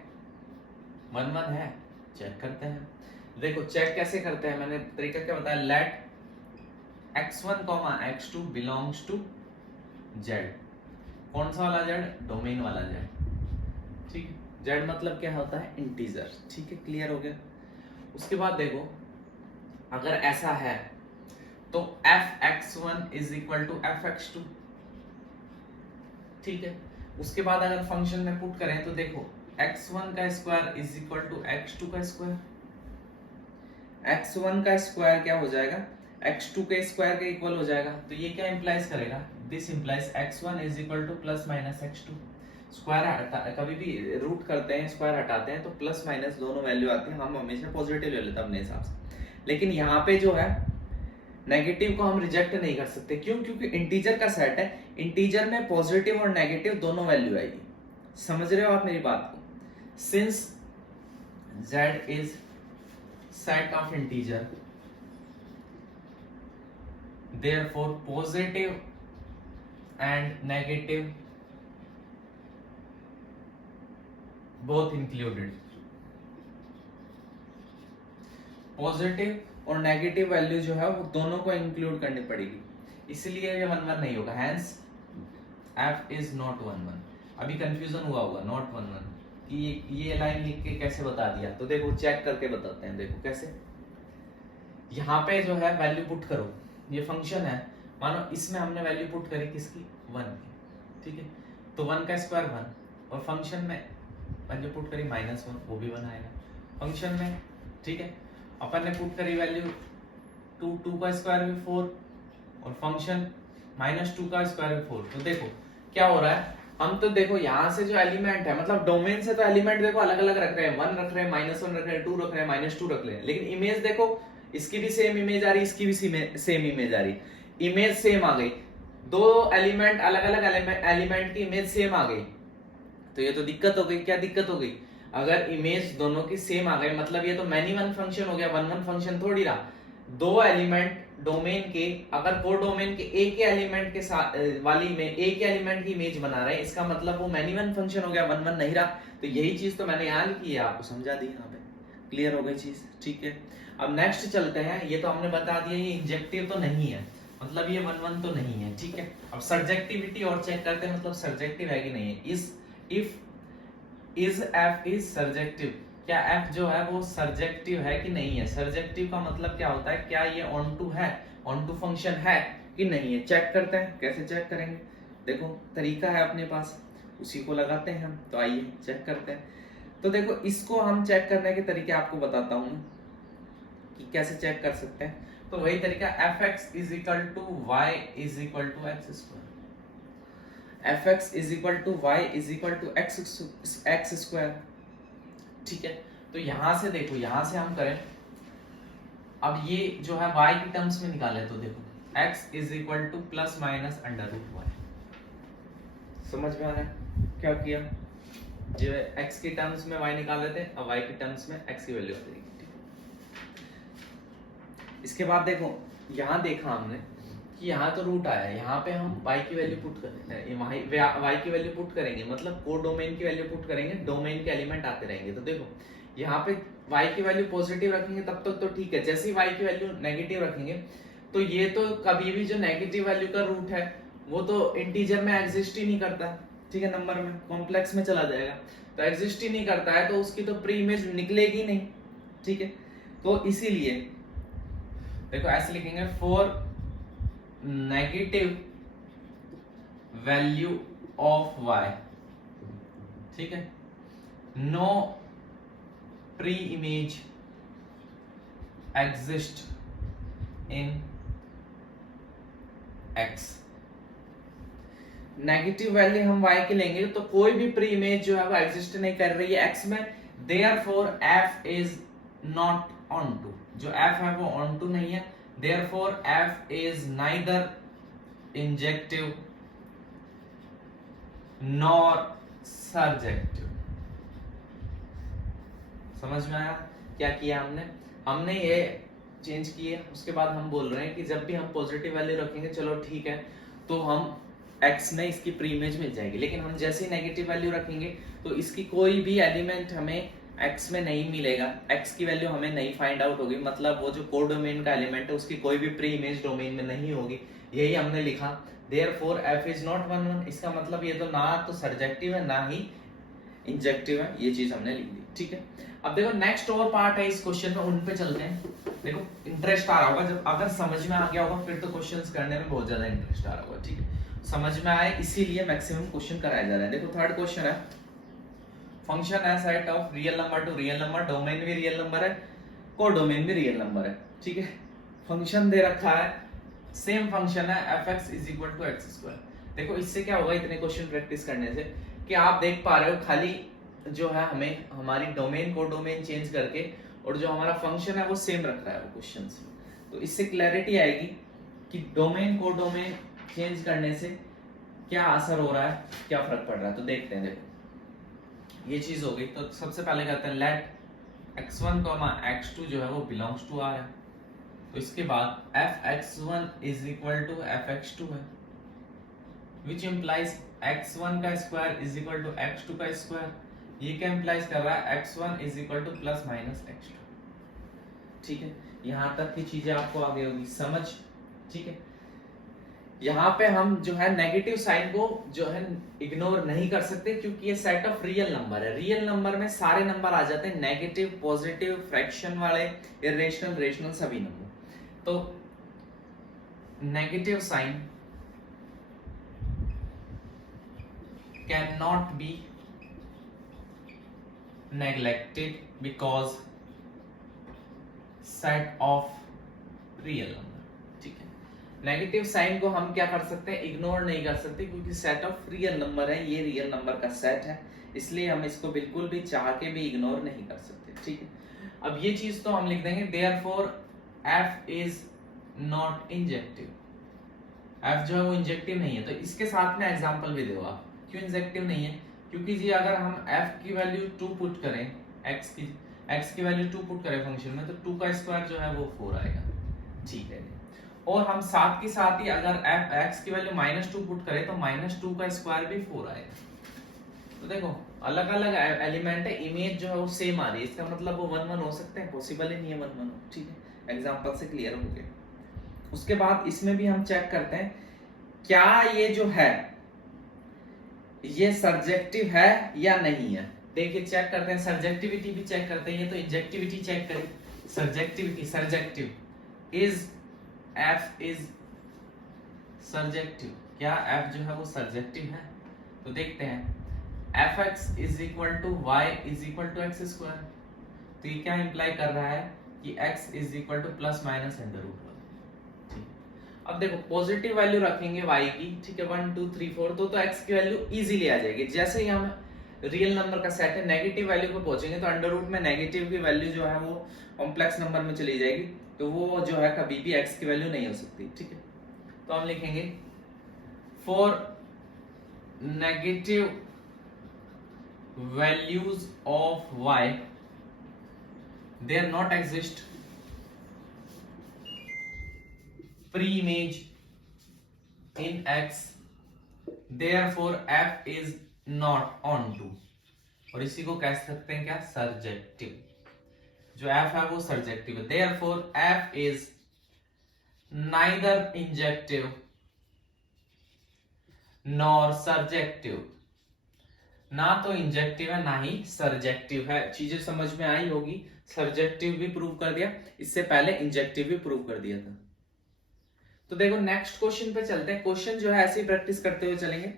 1 1 है, चेक करते हैं। देखो चेक कैसे करते हैं, मैंने तरीका क्या बताया, late x1, x2 belongs to z। कौन सा वाला z? डोमेन वाला z, ठीक है। z मतलब क्या होता है, इंटीजर, ठीक है, क्लियर हो गया। उसके बाद देखो अगर ऐसा है तो fx1 is equal to fx2, ठीक है। उसके बाद अगर फंक्शन में पुट करें तो देखो x1 का square is equal to x2 का स्क्वायर, x1 का स्क्वायर क्या हो जाएगा, x2 के स्क्वायर के इक्वल हो जाएगा। तो ये क्या इंप्लाइज करेगा, this implies x1 is equal to plus minus x2। Square कभी भी रूट करते हैं, स्क्वायर हटाते हैं तो प्लस माइनस दोनों वैल्यू आती है, हम हमेशा पॉजिटिव ले लेते हैं अपने हिसाब से। लेकिन यहाँ पे जो है नेगेटिव को हम रिजेक्ट नहीं कर सकते, क्यों? क्योंकि इंटीजर का सेट है, इंटीजर में पॉजिटिव और नेगेटिव दोनों वैल्यू आएगी। समझ रहे हो आप मेरी बात को? Since z is set of integer, therefore positive and negative both included। Positive और नेगेटिव वैल्यू जो है वो दोनों को इंक्लूड करनी पड़ेगी, इसलिए ये 1 1 नहीं होगा, हैंस f इज नॉट 1 1। अभी कंफ्यूजन हुआ होगा नॉट 1 1 कि ये लाइन लिख के कैसे बता दिया, तो देखो चेक करके बताते हैं। देखो कैसे, यहाँ पे जो है वैल्यू पुट करो, ये फंक्शन है, मानो इसमें हमने वैल्यू पुट करी किसकी, 1 की, ठीक है, तो 1 का स्क्वायर 1, और फंक्शन में वैल्यू पुट करी -1, वो भी 1 आएगा फंक्शन में, ठीक है। अपन ने पुट करी वैल्यू 2, 2 का स्क्वायर भी 4, और फंक्शन -2 का स्क्वायर भी 4। तो देखो क्या हो रहा है, हम तो देखो यहाँ से जो एलिमेंट है, मतलब डोमेन से तो एलिमेंट देखो अलग अलग रख रहे हैं, 1 रख रहे हैं, -1 रख रहे हैं, 2 रख रहे हैं, -2 रख रहे हैं, लेकिन इमेज देखो इसकी भी सेम इमेज आ रही, इसकी भी सेम इमेज आ रही, इमेज सेम आ गई, दो एलिमेंट अलग अलग एलिमेंट की इमेज सेम आ गई, तो ये तो दिक्कत हो गई। क्या दिक्कत हो गई? अगर इमेज दोनों की सेम आ गई, मतलब ये तो मैनी वन फंक्शन हो गया, वन वन फंक्शन थोड़ी रहा। दो एलिमेंट डोमेन के अगर को डोमेन के एक ही एलिमेंट के साथ वाली में एक ही एलिमेंट की इमेज बना रहे हैं, इसका मतलब वो मैनी वन फंक्शन हो गया, वन वन नहीं रहा। तो यही चीज तो मैंने यहाँ लिखी है, आपको समझा दी, यहाँ पे क्लियर हो गई चीज, ठीक है। अब नेक्स्ट चलते हैं, ये तो हमने बता दिया ये इंजेक्टिव तो नहीं है, मतलब ये वन वन तो नहीं है, ठीक है। अब सब्जेक्टिविटी और चेक करते हैं, मतलब सब्जेक्टिव है कि नहीं है। इज एफ इज सर्जेक्टिव, क्या एफ जो है वो सर्जेक्टिव है कि नहीं है। सर्जेक्टिव का मतलब क्या होता है, क्या ये ऑन टू है, ऑन टू फंक्शन है कि नहीं है। चेक करते हैं, कैसे चेक करेंगे, देखो तरीका है अपने पास, उसी को लगाते हैं हम। तो आइए चेक करते हैं। तो देखो इसको हम चेक करने के तरीके आपको बताता हूँ कि कैसे चेक कर सकते हैं। तो वही तरीका, f x is equal to Y is equal to x square, f x is equal to Y is equal to x square, ठीक है। तो यहां से देखो, यहां से हम करें, अब ये जो है y की टर्म्स में निकाले, तो देखो x is equal to plus minus under root y, समझ में आ रहा है क्या किया, जो x की टर्म्स में y निकाल लेते हैं, अब y की टर्म्स में x की वैल्यू आ जाएगी। इसके बाद देखो यहाँ देखा हमने कि यहाँ तो रूट आया है, यहाँ पे हम y की वैल्यू पुट करेंगे, y की वैल्यू पुट करेंगे, मतलब को डोमेन की वैल्यू पुट करेंगे, डोमेन के एलिमेंट आते रहेंगे। तो देखो यहाँ पे y की वैल्यू पॉजिटिव रखेंगे तब तक तो ठीक है, जैसे ही y की वैल्यू नेगेटिव रखेंगे तो ये तो कभी भी जो नेगेटिव वैल्यू का रूट है वो तो इंटीजर में एग्जिस्ट ही नहीं करता, ठीक है, नंबर में कॉम्प्लेक्स में चला जाएगा, तो एग्जिस्ट ही नहीं करता है, तो उसकी तो प्री इमेज निकलेगी नहीं, ठीक है। तो इसीलिए देखो ऐसे लिखेंगे, for negative value of y, ठीक है, no pre image exist in x। Negative value हम y की लेंगे तो कोई भी प्री इमेज जो है वो एग्जिस्ट नहीं कर रही है x में, therefore f is not onto, जो f है वो ऑन टू नहीं है, therefore f is neither injective nor surjective. समझ में आया क्या किया हमने ये चेंज किए। उसके बाद हम बोल रहे हैं कि जब भी हम पॉजिटिव वैल्यू रखेंगे, चलो ठीक है, तो हम x में इसकी प्री इमेज मिल जाएगी, लेकिन हम जैसे ही नेगेटिव वैल्यू रखेंगे तो इसकी कोई भी एलिमेंट हमें x में नहीं मिलेगा, x की वैल्यू हमें नहीं फाइंड आउट होगी, मतलब वो जो कोड डोमेन का एलिमेंट है उसकी कोई भी प्री इमेज डोमेन में नहीं होगी, यही हमने लिखा। देयरफॉर f इज नॉट 1 1, इसका मतलब ये तो ना तो सर्जेक्टिव है ना ही इंजेक्टिव है, ये चीज हमने लिख दी, ठीक है। अब देखो नेक्स्ट और पार्ट है इस क्वेश्चन में, उन पे चलते हैं। देखो इंटरेस्ट आ रहा होगा, जब अगर समझ में आ गया होगा फिर तो क्वेश्चंस करने में बहुत ज्यादा इंटरेस्ट आ रहा होगा, ठीक है, समझ में आए इसीलिए मैक्सिमम क्वेश्चन कराए जा रहे हैं। देखो थर्ड क्वेश्चन है, फंक्शन है set of real number to real number, domain भी रियल नंबर है, को डोमेन भी रियल नंबर है, ठीक है। फंक्शन दे रखा है, सेम फंक्शन है fx is equal to x square. देखो इससे क्या होगा, इतने क्वेश्चन प्रैक्टिस करने से कि आप देख पा रहे हो खाली जो है हमें हमारी डोमेन को डोमेन चेंज करके और जो हमारा फंक्शन है वो सेम रख रहा है वो क्वेश्चंस में, तो इससे क्लैरिटी आएगी कि डोमेन को डोमेन चेंज करने से क्या असर हो रहा है, क्या फर्क पड़ रहा है। तो देखते हैं, देखो ये चीज हो गई। तो सबसे पहले कहते हैं लेट x1, x2 जो है वो बिलोंग्स टू R है, तो इसके बाद fx1 is equal to fx2 है, विच इम्प्लाइज x1 का square is equal to x2 का स्क्वायर। ये क्या इम्प्लाइज कर रहा है, x1 is equal to plus minus x2, ठीक है। यहां तक की चीजें आपको आगे होगी समझ, ठीक है। यहाँ पे हम जो है नेगेटिव साइन को जो है इग्नोर नहीं कर सकते, क्योंकि ये सेट ऑफ रियल नंबर है। रियल नंबर में सारे नंबर आ जाते हैं, नेगेटिव, पॉजिटिव, फ्रैक्शन वाले, इरेशनल, रेशनल, सभी नंबर। तो negative sign can not be neglected because set of real number, ठीक है। नेगेटिव साइन को हम क्या कर सकते हैं, इग्नोर नहीं कर सकते, क्योंकि सेट ऑफ रियल नंबर है, ये रियल नंबर का सेट है, इसलिए हम इसको बिल्कुल भी चाह के भी इग्नोर नहीं कर सकते। ठीक है, अब ये चीज तो हम लिख देंगे, therefore f is not injective. f जो है वो इंजेक्टिव नहीं है, तो इसके साथ में एग्जांपल भी दो आप, क्यों इंजेक्टिव नहीं है, क्योंकि जी अगर हम f की वैल्यू 2 पुट करें, x की वैल्यू 2 पुट करें फंक्शन में, तो 2 का स्क्वायर जो है वो 4 आएगा। ठीक है, और हम साथ के साथ ही अगर x की वैल्यू -2 पुट करें तो -2 का स्क्वायर भी 4 आएगा। तो देखो अलग अलग एलिमेंट है, इमेज जो है वो सेम आ रही है, इसका मतलब वो 1 1 हो सकते हैं, पॉसिबल ही नहीं है 1 1 हो। ठीक है, एग्जांपल से क्लियर हो गया। उसके बाद इसमें भी हम चेक करते हैं क्या ये जो है ये सर्जेक्टिव है या नहीं है। देखिए चेक करते हैं, सर्जेक्टिविटी भी चेक करते हैं, ये तो इंजेक्टिविटी चेक करें। Surjectivity, surjective is f is surjective, क्या f जो है वो सर्जेक्टिव है। तो देखते हैं fx is equal to Y is equal to x square, तो ये क्या इंप्लाई कर रहा है कि x is equal to plus minus under root. अब देखो पॉजिटिव वैल्यू रखेंगे y की, ठीक है, 1 2 3 4, तो x की वैल्यू इजीली आ जाएगी। जैसे ही हम रियल नंबर का सेट है, नेगेटिव वैल्यू पे पहुंचेंगे तो अंडर रूट में नेगेटिव की वैल्यू जो है वो कॉम्प्लेक्स नंबर में चली जाएगी, तो वो जो है कभी भी x की वैल्यू नहीं हो सकती। ठीक है, तो हम लिखेंगे for negative values of y there not exist pre-image in x, therefore f is not onto, और इसी को कह सकते हैं क्या, सर्जेक्टिव। जो f है वो सर्जेक्टिव है, therefore f is neither injective nor surjective, ना तो इंजेक्टिव है ना ही सर्जेक्टिव है। चीजें समझ में आई होगी, सर्जेक्टिव भी प्रूव कर दिया, इससे पहले इंजेक्टिव भी प्रूव कर दिया था। तो देखो नेक्स्ट क्वेश्चन पे चलते हैं, क्वेश्चन जो है ऐसे ही प्रैक्टिस करते हुए चलेंगे,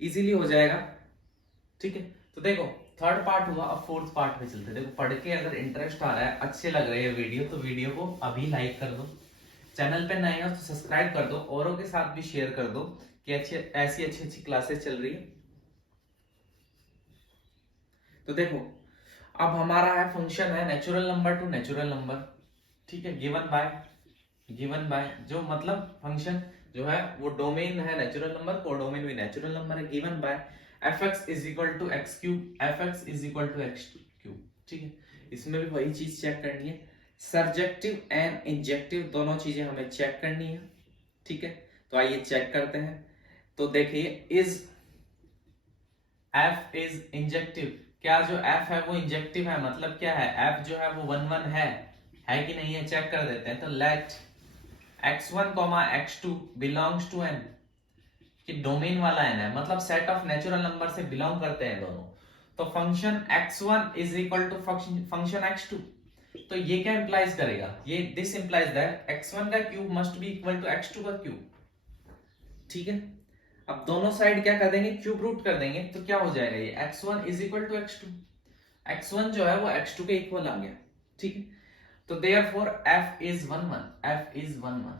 इजीली हो जाएगा। ठीक है, तो देखो थर्ड पार्ट हुआ, अब फोर्थ पार्ट पे चलते हैं। देखो पढ़ के अगर इंटरेस्ट आ रहा है, अच्छे लग रहे हैं वीडियो, तो वीडियो को अभी लाइक कर दो, चैनल पे नए हो तो सब्सक्राइब कर दो, औरों के साथ भी शेयर कर दो कि ऐसी अच्छी क्लासेस चल रही है। तो देखो अब हमारा है फंक्शन है natural number to natural number. ठीक है, गिवन बाय जो मतलब फंक्शन जो है वो डोमेन है नेचुरल नंबर, कोडोमेन भी नेचुरल नंबर है, given by fx is equal to x cube, fx is equal to x cube. ठीक है, इसमें भी वही चीज चेक करनी है, सर्जेक्टिव एंड इंजेक्टिव दोनों चीजें हमें चेक करनी है। ठीक है, तो आइए चेक करते हैं। तो देखिए इज f इज इंजेक्टिव, क्या जो f है वो इंजेक्टिव है, मतलब क्या है, f जो है वो 1 1 है कि नहीं है, चेक कर देते हैं। तो let x1, x2 belongs to n, कि डोमेन वाला n है, मतलब सेट ऑफ नेचुरल नंबर से बिलोंग करते हैं दोनों। तो function x1 is equal to function x2, तो ये क्या इंप्लाइज करेगा, ये दिस इंप्लाइज दैट x1 का cube must be equal to x2 का क्यूब। ठीक है, अब दोनों साइड क्या कर देंगे, क्यूब रूट कर देंगे, तो क्या हो जाएगा, ये x1 is equal to x2, x1 जो है वो x2 के इक्वल आ गया। ठीक है, तो therefore f is 1 1, f is 1 1।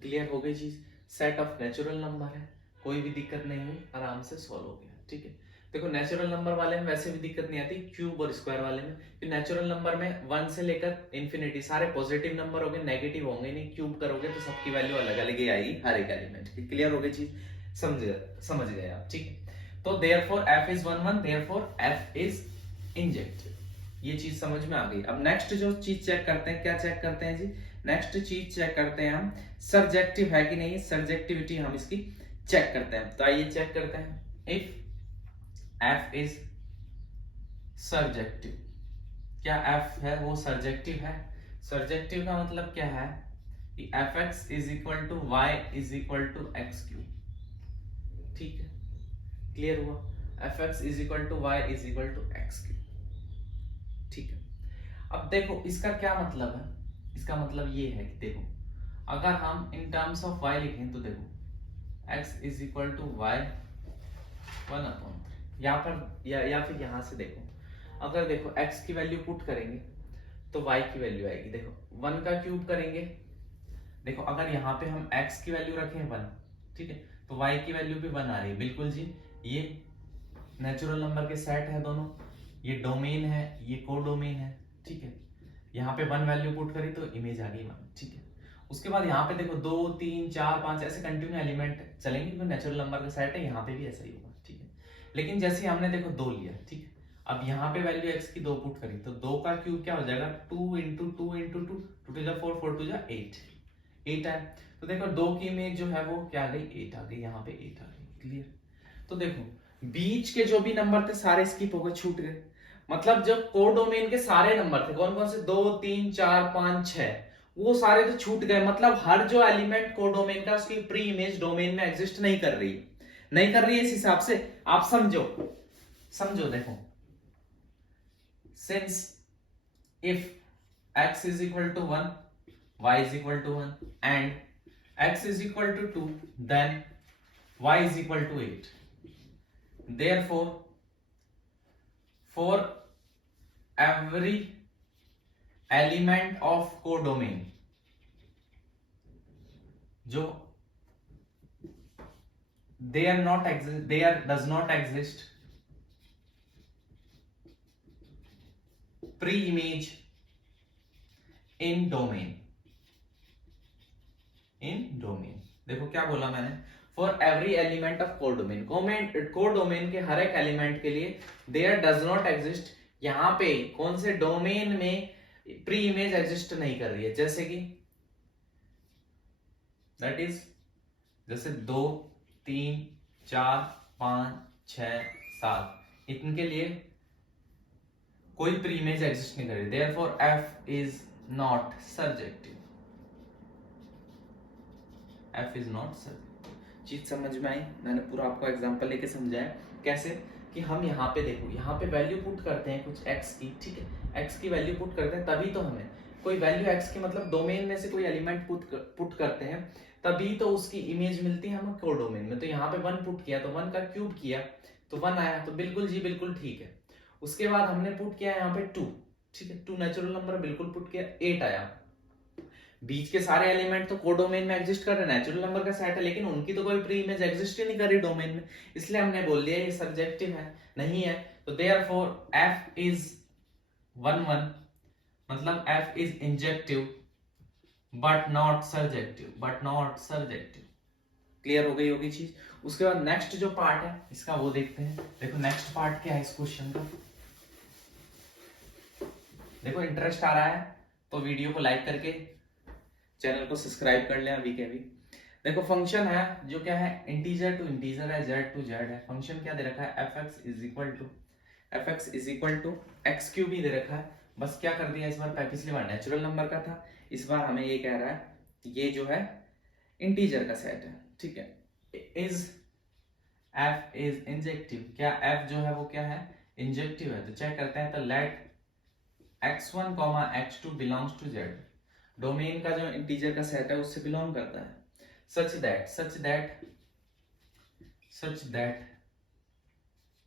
Clear हो गई चीज, सेट ऑफ नेचुरल नंबर है, कोई भी दिक्कत नहीं हुई, आराम से सॉल्व हो गया। ठीक है, देखो नेचुरल नंबर वाले में वैसे भी दिक्कत नहीं आती, क्यूब और स्क्वायर वाले में, कि नेचुरल नंबर में 1 से लेकर इंफिनिटी सारे पॉजिटिव नंबर होंगे, नेगेटिव होंगे नहीं, क्यूब करोगे तो सबकी वैल्यू अलग अलग ही आएगी हर एक एलिमेंट की। क्लियर हो गई चीज, समझ गए आप। ठीक है, तो therefore f is 1 1, therefore f is injective, ये चीज समझ में आ गई। अब नेक्स्ट जो चीज चेक करते हैं, क्या चेक करते हैं जी, नेक्स्ट चीज चेक करते हैं हम सर्जेक्टिव है कि नहीं, सर्जेक्टिविटी हम इसकी चेक करते हैं। तो आइए चेक करते हैं, इफ f इज सर्जेक्टिव, क्या f है वो सर्जेक्टिव है। सर्जेक्टिव का मतलब क्या है कि fx is equal to Y is equal to x cube. ठीक है, क्लियर हुआ, fx is equal to Y is equal to x cube. ठीक है, अब देखो इसका क्या मतलब है, इसका मतलब ये है कि देखो अगर हम इन टर्म्स ऑफ y लिखें तो देखो x is equal to y 1/3, यहाँ पर या फिर यहाँ से देखो, अगर देखो x की वैल्यू पुट करेंगे तो y की वैल्यू आएगी, देखो 1 का क्यूब करेंगे, देखो अगर यहाँ पे हम x की वैल्यू रखें 1, ठीक है, तो y की वैल्यू भी 1 आ रही है, बिल्कुल जी। ये नेचुरल नंबर के सेट है दोनों, ये डोमेन है, ये कोडोमेन है, ठीक है। यहाँ पे 1 वैल्यू पुट करी तो इमेज आ गई 1, ठीक है। उसके बाद यहाँ पे देखो 2 3 4 5 ऐसे कंटिन्यू एलिमेंट चलेंगे, क्योंकि नेचुरल नंबर का सेट है, यहाँ पे भी ऐसा ही होगा, ठीक है। लेकिन जैसे हमने देखो 2 लिया, ठीक है, अब यहाँ पे वैल्यू x की 2 पुट करी तो 2 का क्यूब क्या हो जाएगा, 2 इंटू 2 इंटू 2, 2 टू जा 4, 4 टू जा 8 है। तो देखो 2 की इमेज जो है वो क्या आ गई, 8 आ गई, यहाँ पे 8 आ गई, क्लियर। तो देखो बीच के जो भी नंबर थे सारे स्किप हो गए, छूट गए, मतलब जब कोडोमेन के सारे नंबर थे, कौन कौन से, 2 3 4 5 6, वो सारे तो छूट गए, मतलब हर जो एलिमेंट कोडोमेन का उसकी प्री इमेज डोमेन में एग्जिस्ट नहीं कर रही, नहीं कर रही है। इस हिसाब से आप समझो देखो, since if x is equal to 1, y is equal to 1 and x is equal to 2, then y is equal to 8. Therefore, for every element of codomain जो there does not exist pre-image in domain, देखो क्या बोला मैंने, for every element of codomain, codomain के हर एक एलिमेंट के लिए देयर डज नॉट एग्जिस्ट, यहाँ पे कौन से डोमेन में प्री इमेज एग्जिस्ट नहीं कर रही है, जैसे कि दैट इज जैसे 2 3 4 5 6 7, इनके लिए कोई प्री इमेज एग्जिस्ट नहीं कर रही, therefore f is not surjective, f is not surjective. चीज समझ में आई, मैंने पूरा आपको एग्जांपल लेके समझाया कैसे, कि हम यहाँ पे देखो, यहाँ पे वैल्यू पुट करते हैं कुछ x की, ठीक है, x की वैल्यू पुट करते हैं, तभी तो हमें कोई वैल्यू x की, मतलब डोमेन में से कोई एलिमेंट पुट करते हैं, तभी तो उसकी इमेज मिलती है हमें कोडोमेन में। तो यहाँ पे 1 पुट किया तो 1 का क्यूब किया तो 1 आया, तो बिल्कुल जी बिल्कुल ठीक है। उसके बाद हमने पुट किया यहाँ पे 2, ठीक है, 2 नेचुरल नंबर बिल्कुल पुट किया, 8 आया। बीच के सारे एलिमेंट तो कोडोमेन में एग्जिस्ट कर रहे हैं, नेचुरल नंबर का सेट है, लेकिन उनकी तो कोई प्री इमेज एग्जिस्ट ही नहीं कर रही डोमेन में, इसलिए हमने बोल दिया ये सब्जेक्टिव है, नहीं है। तो देयरफॉर f इज 1 1, मतलब f is injective but not surjective, clear हो गई होगी चीज। उसके बाद नेक्स्ट जो पार्ट है इसका वो देखते हैं। देखो नेक्स्ट पार्ट क्या है इस क्वेश्चन का, देखो इंटरेस्ट आ रहा है तो वीडियो को लाइक करके चैनल को सब्सक्राइब कर लें अभी के अभी। देखो फंक्शन है जो क्या है, इंटीजर टू इंटीजर है, जेड टू जेड है। फंक्शन क्या दे रखा है, fx is equal to x cube ही दे रखा है। बस क्या कर दिया इस बार, पिछली बार नेचुरल नंबर का था, इस बार हमें ये कह रहा है ये जो है इंटीजर का सेट है, ठीक है। इज f इज इंजेक्टिव, क्या f जो है वो क्या है, इंजेक्टिव है। तो चेक करते हैं, तो let x1, x2 belongs to z, domain का जो इंटीजर का सेट है उससे बिलोंग करता है, such that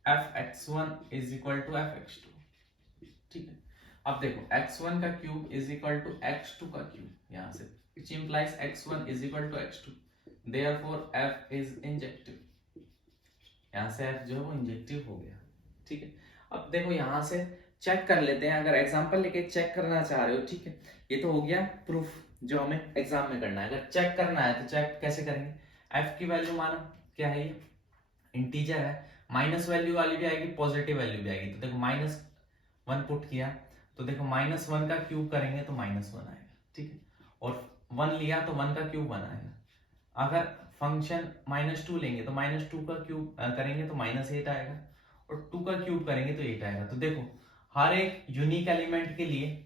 fx1 is equal to fx2, ठीक है। अब देखो x1 का cube is equal to x2 का क्यूब, यहां से which implies x1 is equal to x2, therefore f is injective, यहां से f जो है वो इंजेक्टिव हो गया, ठीक है। अब देखो यहां से चेक कर लेते हैं, अगर एग्जांपल लेके चेक करना चाह रहे हो, ठीक है, ये तो हो गया प्रूफ जो हमें एग्जाम में करना है। अगर चेक करना है तो चेक कैसे करेंगे, f की वैल्यू मानो क्या है, ये इंटीजर है, माइनस वैल्यू वाली भी आएगी, पॉजिटिव वैल्यू भी आएगी। तो देखो -1 पुट किया तो देखो -1 का क्यूब करेंगे तो -1 आएगा, ठीक है, और 1 लिया तो 1 का क्यूब 1 आएगा। अगर फंक्शन -2 लेंगे तो -2 का क्यूब करेंगे तो -8 आएगा, और 2 का क्यूब करेंगे तो 8 आएगा। तो देखो हर एक यूनिक एलिमेंट के लिए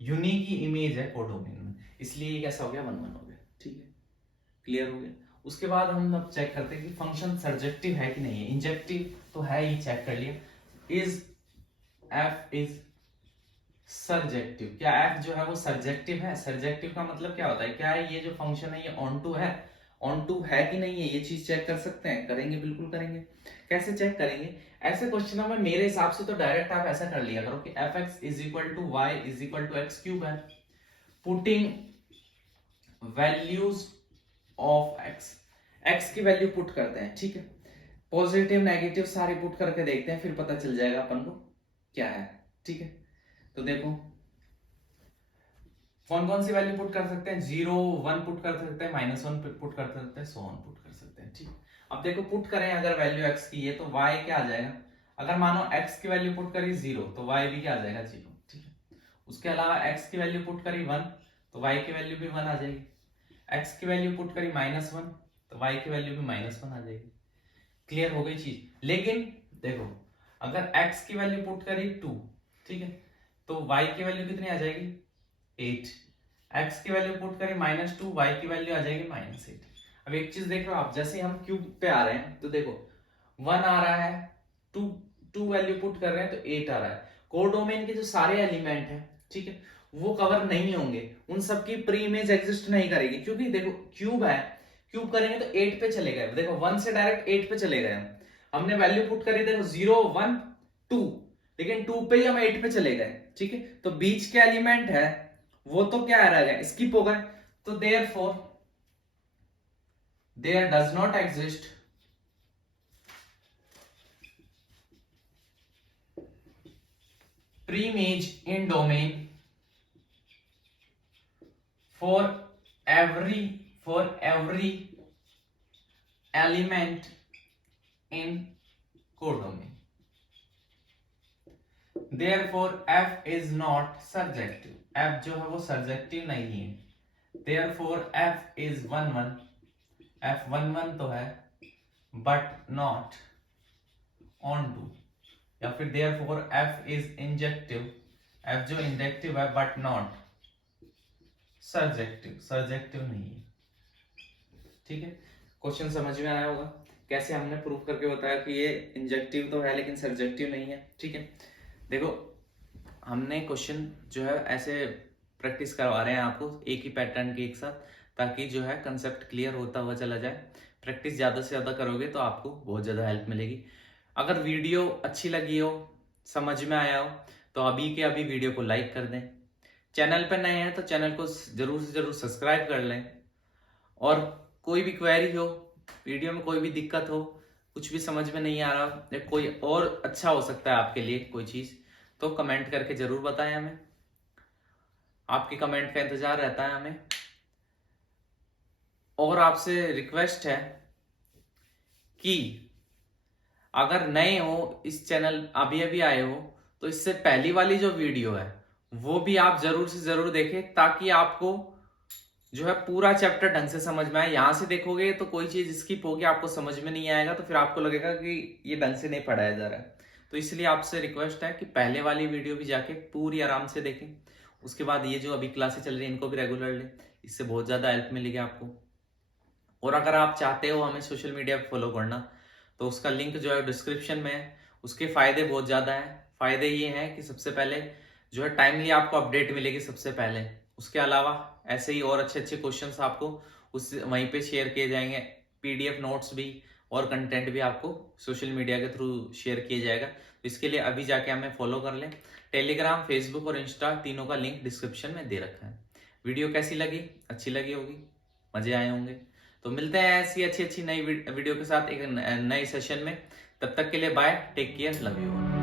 यूनिक ही इमेज है कोडोमेन में, इसलिए ये कैसा हो गया, 1 1 हो गया, ठीक है, क्लियर हो गया। उसके बाद हम अब चेक करते हैं कि फंक्शन सर्जेक्टिव है कि नहीं है। इंजेक्टिव तो है ही, चेक कर लिया। इज f इज सर्जेक्टिव, क्या f जो है वो सर्जेक्टिव है। सर्जेक्टिव का मतलब क्या होता है, क्या है ये जो फंक्शन है ये ऑन टू है, ऑन टू है कि नहीं है, ये चीज चेक कर सकते हैं? करेंगे, बिल्कुल करेंगे। कैसे चेक करेंगे? ऐसे क्वेश्चनों में मेरे हिसाब से तो डायरेक्ट आप ऐसा कर लिया करो कि F x is equal to Y is equal to x cube है, putting values of X, X की वैल्यू पुट करते हैं, ठीक है, पॉजिटिव नेगेटिव सारे पुट करके देखते हैं, फिर पता चल जाएगा अपन को क्या है, ठीक है। तो देखो कौन कौन सी वैल्यू पुट कर सकते हैं, 0 1 पुट कर सकते हैं, -1 पुट कर सकते हैं, सो ऑन पुट कर सकते हैं, ठीक। अब देखो पुट करें अगर वैल्यू x की है तो y क्या आ जाएगा, अगर मानो x की वैल्यू पुट करी 0 तो y भी क्या आ जाएगा 0, ठीक है। उसके अलावा x की वैल्यू पुट करी 1 तो y की वैल्यू भी 1 आ जाएगी, x की वैल्यू पुट करी -1 तो y की वैल्यू भी -1 आ जाएगी। क्लियर हो गई चीज। लेकिन देखो अगर x की वैल्यू पुट करी 2, ठीक है, तो y की वैल्यू कितनी आ जाएगी 8, x की वैल्यू पुट करें -2, y की वैल्यू आ जाएगी -8। अब एक चीज देख लो आप, जैसे हम क्यूब पे आ रहे हैं तो देखो 1 आ रहा है, 2 वैल्यू पुट कर रहे हैं तो 8 आ रहा है। कोडोमेन के जो सारे एलिमेंट हैं, ठीक है, वो कवर नहीं होंगे, उन सबकी प्री इमेज एग्जिस्ट नहीं करेगी, क्योंकि देखो क्यूब है, क्यूब करेंगे तो 8 पे चले गए, देखो 1 से डायरेक्ट 8 पे चले गए, हमने वैल्यू पुट करी देखो 0 1 2, लेकिन 2 पे ही हम 8 पे चले गए, ठीक है। तो बीच के एलिमेंट है वो तो क्या रह गए, स्किप हो गए, तो therefore there does not exist pre-image in domain for every element in codomain. Therefore f is not surjective, f जो है वो surjective नहीं है, therefore f is 1 1, f 1 1 तो है but not on 2, या फिर therefore f is injective, f जो इंजेक्टिव है but not सर्जेक्टिव, सर्जेक्टिव नहीं है, ठीक है। क्वेश्चन समझ में आया होगा कैसे हमने प्रूफ करके बताया कि ये इंजेक्टिव तो है लेकिन सर्जेक्टिव नहीं है, ठीक है। देखो हमने क्वेश्चन जो है ऐसे प्रैक्टिस करवा रहे हैं आपको एक ही पैटर्न के एक साथ, ताकि जो है कंसेप्ट क्लियर होता हुआ चला जाए। प्रैक्टिस ज़्यादा से ज़्यादा करोगे तो आपको बहुत ज़्यादा हेल्प मिलेगी। अगर वीडियो अच्छी लगी हो, समझ में आया हो, तो अभी के अभी वीडियो को लाइक कर दें। चैनल पर नए हैं तो चैनल को जरूर से जरूर सब्सक्राइब कर लें, और कोई भी क्वेरी हो, वीडियो में कोई भी दिक्कत हो, कुछ भी समझ में नहीं आ रहा या कोई और अच्छा हो सकता है आपके लिए कोई चीज़, तो कमेंट करके जरूर बताएं हमें, आपके कमेंट का इंतजार रहता है हमें। और आपसे रिक्वेस्ट है कि अगर नए हो, इस चैनल अभी अभी आए हो, तो इससे पहली वाली जो वीडियो है वो भी आप जरूर से जरूर देखें, ताकि आपको जो है पूरा चैप्टर ढंग से समझ में आए। यहां से देखोगे तो कोई चीज स्किप होगी, आपको समझ में नहीं आएगा, तो फिर आपको लगेगा कि ये ढंग से नहीं पढ़ाया जा रहा है। तो इसलिए आपसे रिक्वेस्ट है कि पहले वाली वीडियो भी जाके पूरी आराम से देखें, उसके बाद ये जो अभी क्लासेस चल रही है इनको भी रेगुलर लें, इससे बहुत ज्यादा हेल्प मिलेगी आपको। और अगर आप चाहते हो हमें सोशल मीडिया पर फॉलो करना, तो उसका लिंक जो है डिस्क्रिप्शन में है। उसके फायदे बहुत ज्यादा हैं। फायदे ये हैं कि सबसे पहले जो है टाइमली आपको अपडेट मिलेगी सबसे पहले, उसके अलावा ऐसे ही और अच्छे अच्छे क्वेश्चंस आपको उस वहीं पे शेयर किए जाएंगे, पीडीएफ नोट्स भी और कंटेंट भी आपको सोशल मीडिया के थ्रू शेयर किया जाएगा। तो इसके लिए अभी जाके हमें फॉलो कर लें। टेलीग्राम, फेसबुक और इंस्टा तीनों का लिंक डिस्क्रिप्शन में दे रखा है। वीडियो कैसी लगी? अच्छी लगी होगी, मजे आए होंगे। तो मिलते हैं ऐसी अच्छी अच्छी नई वीडियो के साथ एक नए सेशन में। तब तक के लिए bye, take care, love you all.